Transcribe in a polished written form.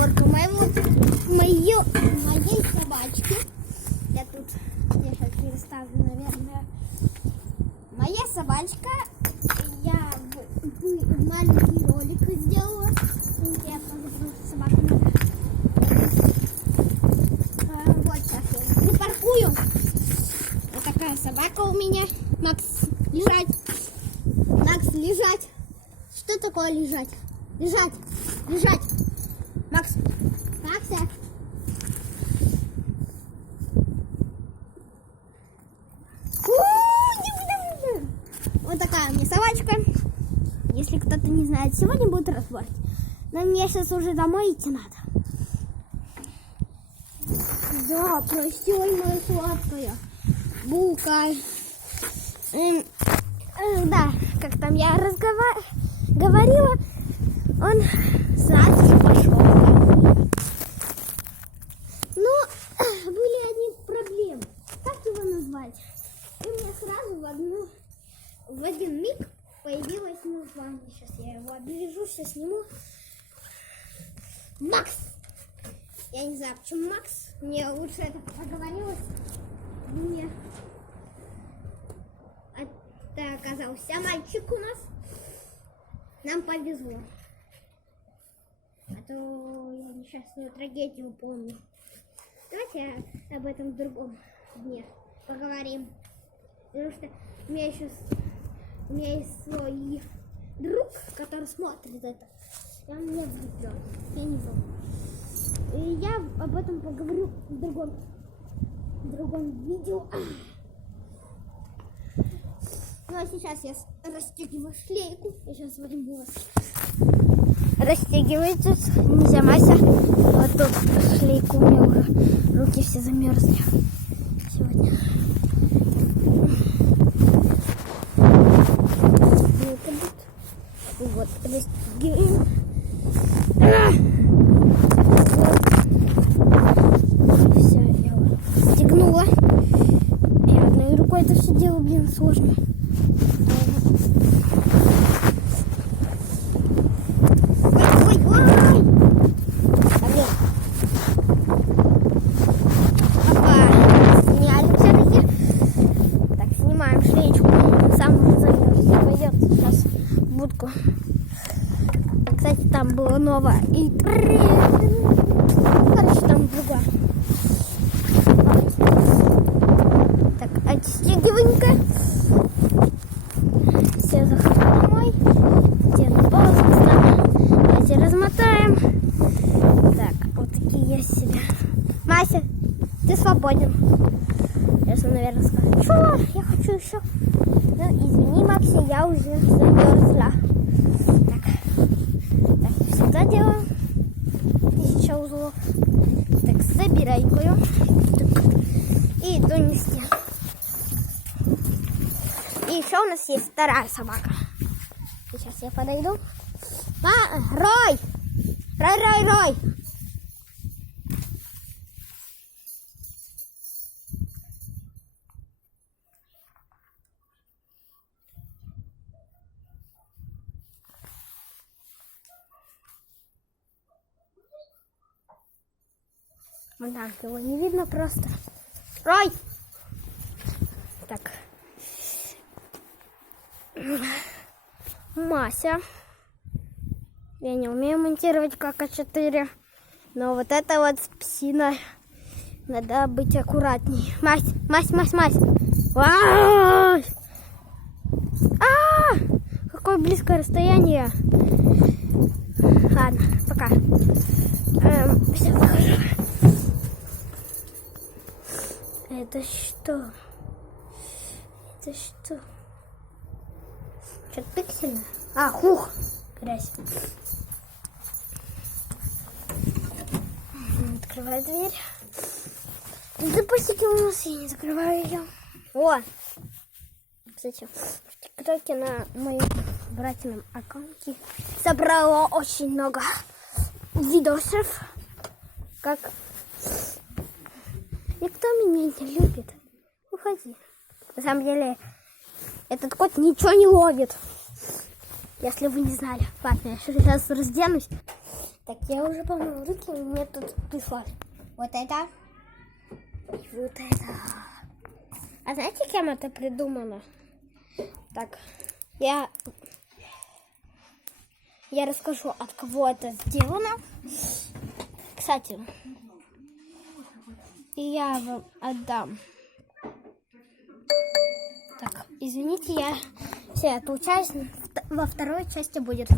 разборка моей собачки. Я сейчас переставлю, наверное. Моя собачка. Я маленький ролик сделала. Я позову собаку. Вот сейчас я припаркую. Вот такая собака у меня. Макс, лежать. Макс, лежать. Что такое лежать? Лежать. Лежать. Макс. Макса. Вот такая у меня собачка. Если кто-то не знает, сегодня будет разбор. Но мне сейчас уже домой идти надо. Да, прости, моя сладкая. Булка. Да, как там я говорила, он сладкий пошел. Но были одни проблемы. Как его назвать? И у меня сразу в один миг появилось название. Сейчас я его оближу, сейчас сниму. Макс! Я не знаю, почему Макс. Мне лучше это поговорилось. Мне это оказался мальчик у нас. Нам повезло. А то я несчастную трагедию помню. Давайте об этом в другом дне поговорим. Потому что у меня есть свой друг, который смотрит это. И он меня влюблен. Я не знаю. И я об этом поговорю в другом видео. Ну а сейчас я расстегиваю шлейку. Я сейчас возьму вас. Расстегивайте. Нельзя, Мася. Вот тут шлейку. У меня уже руки все замерзли сегодня. Вот, расстегиваем. Все, я стегнула. И одной рукой это все дело, блин, сложно. Ой. Опа, сняли все-таки. Так, снимаем шлеечку. Он сам уже пойдет сейчас в будку. Кстати, там было новое. И короче, там другое. Так, отстегиваем-ка. Все заходим домой. Делаем полоску. Давайте размотаем. Так, вот такие есть себе. Мася, ты свободен. Сейчас он, наверное, скажет, что? Я хочу еще. Ну, извини, Макси, я уже замерзла. Так, я всегда делаю 1000 узлов. Так, собирай-ка. И иду нести. И еще у нас есть вторая собака. Сейчас я подойду. Рой! Рой! Вот так, его не видно просто. Рой! Так. Мася. Я не умею монтировать как А4. Но вот это вот псина. Надо быть аккуратней. Мась! Ай! Какое близкое расстояние. Ладно, пока. Все, покажу. Это что? Что-то пиксельно? Хух! Грязь. Открываю дверь. Запустите у нас, я не закрываю ее. Кстати, в ТикТоке на моем братином аккаунте собрала очень много видосов, как никто меня не любит. Уходи. На самом деле, этот кот ничего не ловит. Если вы не знали. Ладно, я сейчас разденусь. Так, я уже помыла руки, мне тут пришло вот это и вот это. А знаете, кем это придумано? Так, я расскажу, от кого это сделано. Кстати, и я вам отдам. Так, извините, я все, это участник во второй части будет.